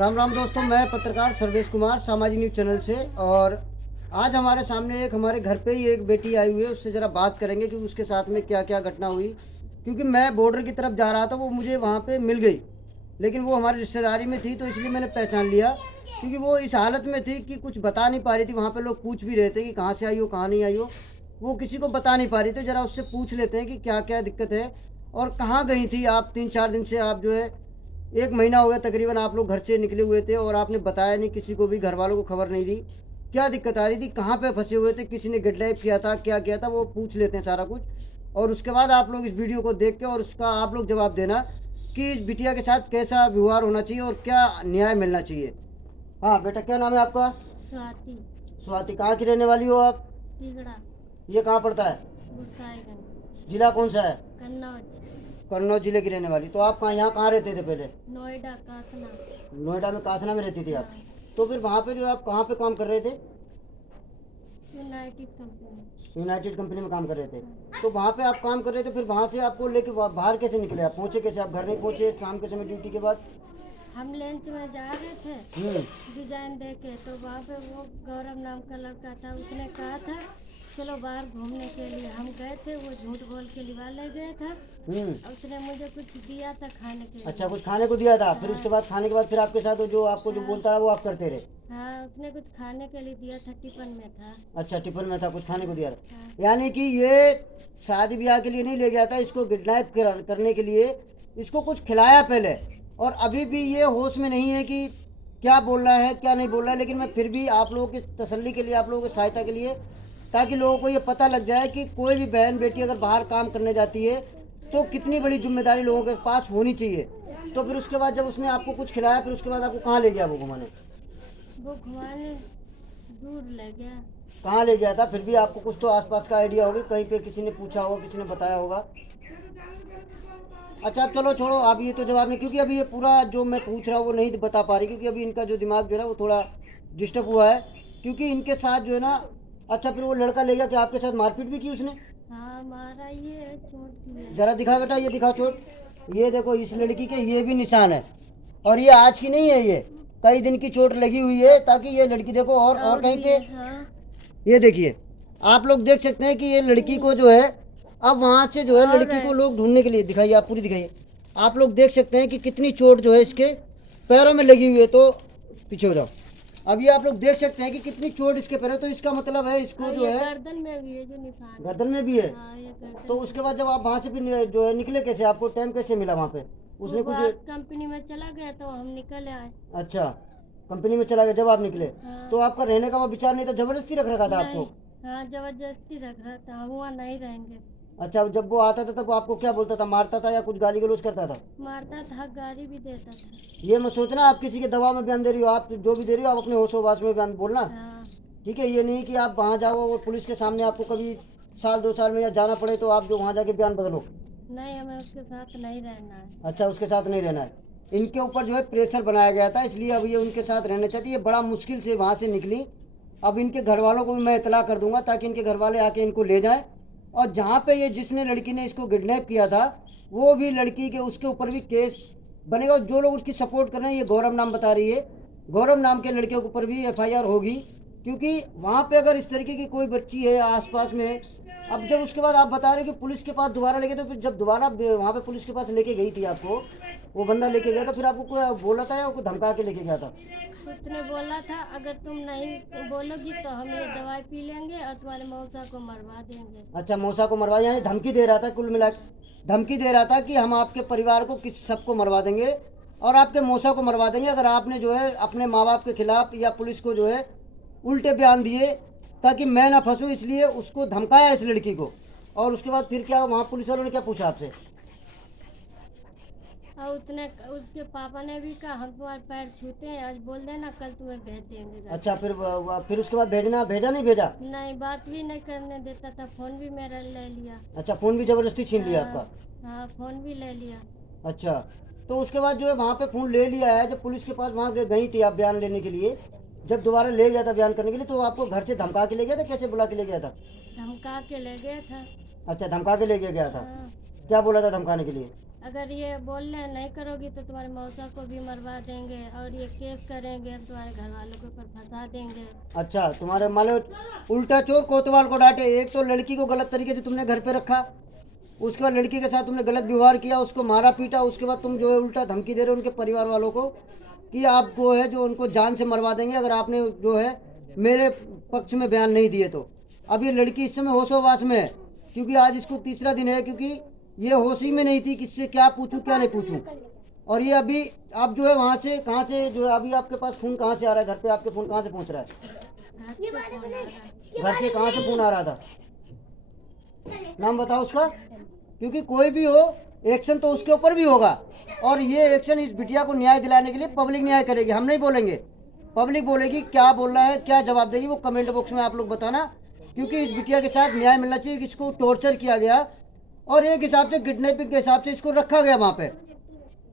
राम राम दोस्तों, मैं पत्रकार सर्वेश कुमार सामाजिक न्यूज़ चैनल से। और आज हमारे सामने हमारे घर पे ही एक बेटी आई हुई है। उससे ज़रा बात करेंगे कि उसके साथ में क्या क्या घटना हुई। क्योंकि मैं बॉर्डर की तरफ जा रहा था, वो मुझे वहाँ पे मिल गई, लेकिन वो हमारी रिश्तेदारी में थी तो इसलिए मैंने पहचान लिया। क्योंकि वो इस हालत में थी कि कुछ बता नहीं पा रही थी। वहाँ पे लोग पूछ भी रहे थे कि कहाँ से आई हो, कहाँ नहीं आई हो। वो किसी को बता नहीं पा रही थी। ज़रा उससे पूछ लेते हैं कि क्या क्या दिक्कत है और कहाँ गई थी आप। 3-4 दिन से आप जो है, 1 महीना हो गया तकरीबन आप लोग घर से निकले हुए थे और आपने बताया नहीं किसी को भी, घर वालों को खबर नहीं दी। क्या दिक्कत आ रही थी, कहाँ पे फंसे हुए थे, किसी ने किडनैप किया था, क्या किया था, वो पूछ लेते हैं सारा कुछ। और उसके बाद आप लोग इस वीडियो को देख के और उसका आप लोग जवाब देना कि इस बिटिया के साथ कैसा व्यवहार होना चाहिए और क्या न्याय मिलना चाहिए। हाँ बेटा, क्या नाम है आपका? स्वाति। स्वाति। कहाँ की रहने वाली हो आप? तिगड़ा। ये कहाँ पड़ता है? गुसाईगंज। जिला कौन सा है? कन्नौज। कन्नौज जिले की रहने वाली। तो आप यहाँ कहाँ रहते थे पहले? नोएडा कासना। नोएडा में कासना में रहती थी आप। हाँ। तो फिर वहाँ पे जो है आप कहाँ पे काम कर रहे थे? United company. यूनाइटेड कंपनी में काम कर रहे थे। तो वहाँ पे आप काम कर रहे थे, फिर वहाँ से आपको लेके बाहर कैसे निकले? आप पहुँचे कैसे? आप घर नहीं पहुँचे शाम के समय ड्यूटी के बाद? हम लंच में जा रहे थे डिजाइन देखे, तो वहाँ पे वो गौरव नाम का लड़का था। उसने कहा था चलो बाहर घूमने के लिए। हम गए थे, वो झूठ बोल के लिवा ले गए था। उसने मुझे कुछ दिया था खाने के लिए। अच्छा, कुछ खाने को दिया था। फिर उसके बाद खाने के बाद फिर आपके साथ वो जो आपको जो हाँ। बोलता रहा वो आप करते रहे? हाँ, उसने कुछ खाने के लिए दिया था, टिफिन में था। अच्छा, टिफिन में था, कुछ खाने को दिया था। हाँ। यानी कि ये शादी ब्याह के लिए नहीं ले गया था, इसको किडनैप करने के लिए इसको कुछ खिलाया पहले। और अभी भी ये होश में नहीं है कि क्या बोल रहा है क्या नहीं बोल रहा है। लेकिन मैं फिर भी आप लोगों की तसल्ली के लिए, आप लोगों की सहायता के लिए, ताकि लोगों को ये पता लग जाए कि कोई भी बहन बेटी अगर बाहर काम करने जाती है तो कितनी बड़ी जिम्मेदारी लोगों के पास होनी चाहिए। तो फिर उसके बाद जब उसने आपको कुछ खिलाया, फिर उसके बाद आपको कहाँ ले गया वो घुमाने? वो घुमाने दूर ले गया। कहाँ ले गया था? फिर भी आपको कुछ तो आसपास का आइडिया होगा, कहीं पे किसी ने पूछा होगा, किसी ने बताया होगा। अच्छा, अब चलो छोड़ो, अब ये तो जवाब नहीं, क्योंकि अभी ये पूरा जो मैं पूछ रहा हूँ वो नहीं बता पा रही, क्योंकि अभी इनका जो दिमाग जो है ना वो थोड़ा डिस्टर्ब हुआ है। क्योंकि इनके साथ जो है ना, अच्छा फिर वो लड़का ले गया कि आपके साथ मारपीट भी की उसने? हाँ, मारा, ये चोट किया। जरा दिखा बेटा, ये दिखा चोट। ये देखो इस लड़की के ये भी निशान है। और ये आज की नहीं है, ये कई दिन की चोट लगी हुई है। ताकि ये लड़की देखो और कहीं भी पे, है, हाँ। ये देखिए, आप लोग देख सकते हैं कि ये लड़की को जो है, अब वहाँ से जो है और लड़की को लोग ढूंढने के लिए, दिखाइए आप पूरी दिखाइए। आप लोग देख सकते हैं कि कितनी चोट जो है इसके पैरों में लगी हुई है। तो पीछे हो जाओ। अब ये आप लोग देख सकते हैं कि कितनी चोट इसके पैरों, तो इसका मतलब है इसको और जो ये है गर्दन में भी है जो निशान। गर्दन में भी है। हाँ, ये गर्दन तो में। उसके बाद जब आप वहाँ से भी जो है निकले कैसे? आपको टाइम कैसे मिला वहाँ पे? उसने वो कुछ, बात कंपनी में चला गया तो हम निकल आए। अच्छा, कंपनी में चला गया जब आप निकले। हाँ। तो आपका रहने का वो विचार नहीं था? जबरदस्ती रख रखा था आपको? नहीं, हाँ, जबरदस्ती रख रहा था, हम वहाँ नहीं रहेंगे। अच्छा, जब वो आता था तब वो आपको क्या बोलता था? मारता था या कुछ गाली गलौज करता था? मारता था, गाली भी देता था। ये मत सोचना आप किसी के दबाव में बयान दे रही हो। आप जो भी दे रही हो आप अपने होशोबास में बयान बोलना, हाँ। ठीक है? ये नहीं कि आप वहाँ जाओ और पुलिस के सामने आपको कभी साल 2 साल में या जाना पड़े तो आप जो वहाँ जाके बयान बदलो। नहीं, हमें उसके साथ नहीं रहना है। अच्छा, उसके साथ नहीं रहना है। इनके ऊपर जो है प्रेशर बनाया गया था, इसलिए अब ये उनके साथ रहना चाहती है। ये बड़ा मुश्किल से वहाँ से निकली। अब इनके घर वालों को भी मैं इतला कर दूंगा ताकि इनके घर वाले आके इनको ले जाएं। और जहाँ पे ये जिसने लड़की ने इसको किडनैप किया था वो भी लड़की के, उसके ऊपर भी केस बनेगा। और जो लोग उसकी सपोर्ट कर रहे हैं, ये गौरव नाम बता रही है, गौरव नाम के लड़के के ऊपर भी FIR होगी। क्योंकि वहाँ पे अगर इस तरीके की कोई बच्ची है आसपास में, अब जब उसके बाद आप बता रहे कि पुलिस के पास दोबारा लेके, तो फिर जब दोबारा वहाँ पे पुलिस के पास लेके गई थी आपको, वो बंदा लेके गया था, फिर आपको कोई बोला था या कोई धमका के लेके गया था? उसने बोला था अगर तुम नहीं बोलोगी तो हम ये दवाई पी लेंगे और तुम्हारे मौसा को मरवा देंगे। अच्छा, मौसा को मरवा, यानी धमकी दे रहा था। कुल मिला धमकी दे रहा था कि हम आपके परिवार को किस सबको मरवा देंगे और आपके मौसा को मरवा देंगे अगर आपने जो है अपने माँ बाप के खिलाफ या पुलिस को जो है उल्टे बयान दिए, ताकि मैं ना फंसूँ, इसलिए उसको धमकाया इस लड़की को। और उसके बाद फिर क्या, वहाँ पुलिस वालों ने क्या पूछा आपसे? और उसके पापा ने भी कहा हम तुम्हारे पैर छूते हैं, आज बोल देना कल तुम्हें भेज देंगे घर। अच्छा, फिर उसके बाद भेजा नहीं भेजा? नहीं, बात भी नहीं करने देता था, फोन भी मेरा ले लिया। अच्छा, फ़ोन भी ज़बरदस्ती छीन लिया आपका? हाँ, फोन भी ले लिया। अच्छा, तो उसके बाद जो है वहाँ पे फ़ोन ले लिया है। जब पुलिस के पास वहाँ गई थी आप बयान लेने के लिए, जब दोबारा ले गया था बयान करने के लिए, तो आपको घर से धमका के ले गया था? कैसे बुला के ले गया था? धमका के ले गया था। अच्छा, धमका के ले गया था। हाँ। क्या बोला था धमकाने के लिए? अगर ये बोल रहे हैं नहीं करोगी तो तुम्हारे मौसा को भी मरवा देंगे और ये केस करेंगे, हम तुम्हारे घर वालों के ऊपर फंसा देंगे। अच्छा, तुम्हारे मालूम उल्टा चोर कोतवाल को डांटे। एक तो लड़की को गलत तरीके से तुमने घर पे रखा, उसके बाद लड़की के साथ तुमने गलत व्यवहार किया, उसको मारा पीटा, उसके बाद तुम जो है उल्टा धमकी दे रहे हो उनके परिवार वालों को कि आप जो है जो उनको जान से मरवा देंगे अगर आपने जो है मेरे पक्ष में बयान नहीं दिए तो। अब ये लड़की इस समय होशोवास में है, क्योंकि आज इसको तीसरा दिन है, क्योंकि ये होश ही में नहीं थी किससे क्या पूछूं क्या नहीं पूछूं। और ये अभी आप जो है वहाँ से कहाँ से जो है अभी आपके पास फ़ोन कहाँ से आ रहा है, घर पे आपके फ़ोन कहाँ से पहुँच रहा है, घर से फोन आ रहा है। घर से कहाँ से फ़ोन आ रहा था, नाम बताओ उसका। क्योंकि कोई भी हो एक्शन तो उसके ऊपर भी होगा, और ये एक्शन इस बिटिया को न्याय दिलाने के लिए पब्लिक न्याय करेगी, हम नहीं बोलेंगे, पब्लिक बोलेगी। क्या बोल रहा है क्या जवाब देगी वो कमेंट बॉक्स में आप लोग बताना, क्योंकि इस बिटिया के साथ न्याय मिलना चाहिए कि इसको टॉर्चर किया गया और एक हिसाब से किडनैपिंग के हिसाब से इसको रखा गया वहाँ पे।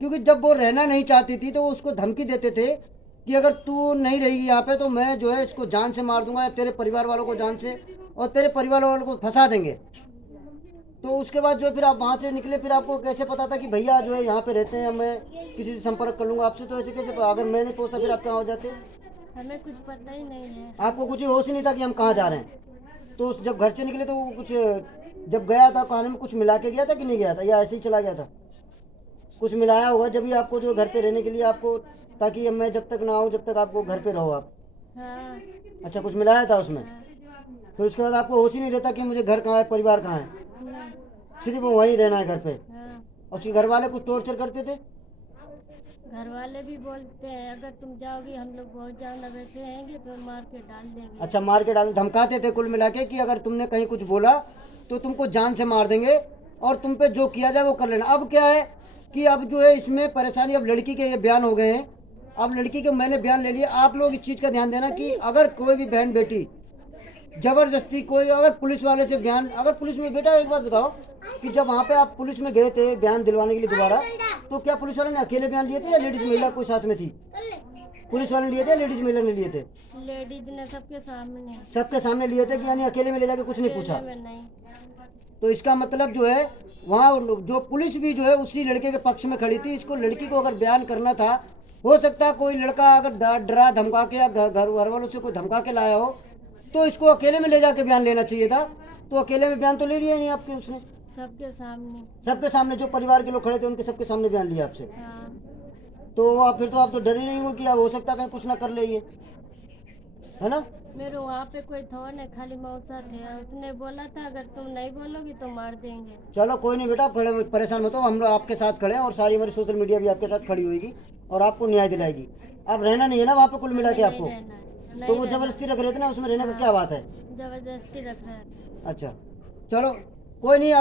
क्योंकि जब वो रहना नहीं चाहती थी तो वो उसको धमकी देते थे कि अगर तू नहीं रहेगी यहाँ पे तो मैं जो है इसको जान से मार दूंगा या तेरे परिवार वालों को जान से, और तेरे परिवार वालों को फंसा देंगे। तो उसके बाद जो है फिर आप वहाँ से निकले, फिर आपको कैसे पता था कि भैया जो है यहाँ पे रहते हैं, मैं किसी से संपर्क कर लूँगा आपसे, तो ऐसे कैसे अगर मैं नहीं पहुँचता फिर आप कहाँ हो जाते। हमें कुछ पता ही नहीं है। आपको कुछ होश ही नहीं था कि हम कहाँ जा रहे हैं। तो जब घर से निकले तो वो कुछ जब गया था खाने में कुछ मिला के गया था कि नहीं गया था, या ऐसे ही चला गया था, कुछ मिलाया होगा जब भी आपको जो घर पे रहने के लिए आपको, ताकि मैं जब तक ना आऊँ जब तक आपको घर पे रहो आप। हाँ, अच्छा, कुछ मिलाया था उसमें। हाँ, फिर उसके बाद आपको होश ही नहीं रहता कि मुझे घर कहाँ है परिवार कहाँ है, नहीं, सिर्फ वहीं रहना है घर पे। हाँ। और उसके घर वाले कुछ टॉर्चर करते थे। घर वाले भी बोलते हैं अगर तुम जाओगी हम लोग बहुत ज्यादा बैठे रहेंगे तो मार के डाल देंगे। अच्छा, मार के डाल धमकाते थे कुल मिला के कि अगर तुमने कहीं कुछ बोला तो तुमको जान से मार देंगे और तुम पे जो किया जाए वो कर लेना। अब क्या है कि अब जो है इसमें परेशानी, अब लड़की के ये बयान हो गए हैं, अब लड़की के मैंने बयान ले लिया। आप लोग इस चीज़ का ध्यान देना कि अगर कोई भी बहन बेटी जबरदस्ती कोई अगर पुलिस वाले से बयान, अगर पुलिस में, बेटा एक बात बताओ कि जब वहाँ पे आप पुलिस में गए थे बयान दिलवाने के लिए दोबारा, तो क्या पुलिस वाले ने अकेले बयान लिए थे या लेडीज महिला कोई साथ में थी, पुलिस वाले ने लिए थे या लेडीज महिला ने लिए थे। लेडीज ने सबके सामने। सबके सामने लिए थे कि यानी अकेले में ले जाके कुछ नहीं पूछा। अकेले में नहीं। तो इसका मतलब जो है वहाँ जो पुलिस भी जो है उसी लड़के के पक्ष में खड़ी थी। इसको लड़की को अगर बयान करना था, हो सकता है कोई लड़का अगर डरा धमका के या घर वालों से कोई धमका के लाया हो तो इसको अकेले में ले जाके बयान लेना चाहिए था। तो अकेले में बयान तो ले लिया नहीं आपके उसने, सबके सामने। सबके सामने जो परिवार के लोग खड़े थे उनके सबके सामने बयान लिया आपसे। हाँ, तो आप फिर तो आप तो डरे नहीं हो कि अब हो सकता है कुछ ना कर ले ये, है ना। मेरे वहाँ पे कोई था नहीं, खाली मौसा थे, उसने बोला था अगर तुम नहीं बोलोगी तो मार देंगे। चलो कोई नहीं बेटा, आप खड़े परेशान मत हो, हम लोग आपके साथ खड़े हैं और सारी हमारी सोशल मीडिया भी आपके साथ खड़ी होगी और आपको न्याय दिलाएगी। आप रहना नहीं है ना वहाँ पे कुल मिला के नहीं आपको, रहना है, तो नहीं वो जबरदस्ती रख रहे थे ना, उसमें रहने का क्या बात है। जबरदस्ती रख रहा है। अच्छा चलो कोई नहीं।